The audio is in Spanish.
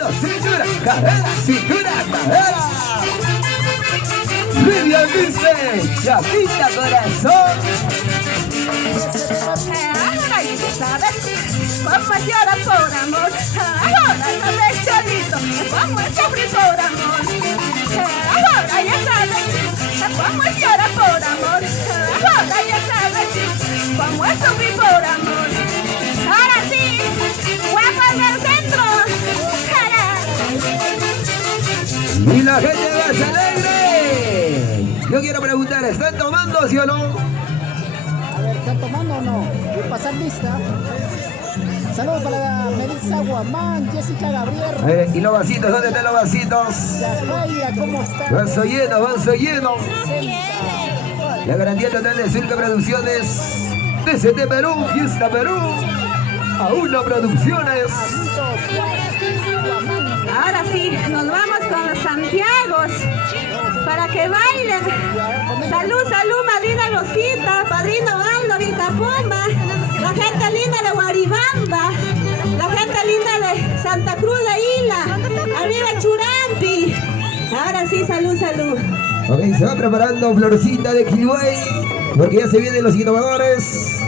moviendo cintura, cadera, cintura, cadera. Lidia dice, ya quita corazón. Ahora ya sabes cómo llora por amor. Ahora sabes, cholito, cómo sufrir por amor. Ahora ya sabes cómo llora por amor. Ahora ya sabes cómo sufrir por amor. Ahora sí, guapas del centro. Y la gente más alegre. Yo quiero preguntar, ¿están tomando, sí o no? A ver, ¿están tomando o no? Voy a pasar lista. Saludos para Melissa Guamán, Jessica Gabriel. A ver, ¿y los vasitos? ¿Dónde están los vasitos? Yajaira, ¿cómo están? Vaso lleno, vaso lleno. La garantía total de Zulca Producciones. DCT Perú, Fiesta Perú. A1 Producciones. Ahora sí, nos vamos con los Santiagos para que bailen. Salud, salud, madrina Rosita, padrino Aldo, Vilcapoma, la gente linda de Guaribamba, la gente linda de Santa Cruz de Isla, arriba Churampi. Ahora sí, salud, salud. Ok, se va preparando Florcita de Quilhuay, porque ya se vienen los innovadores.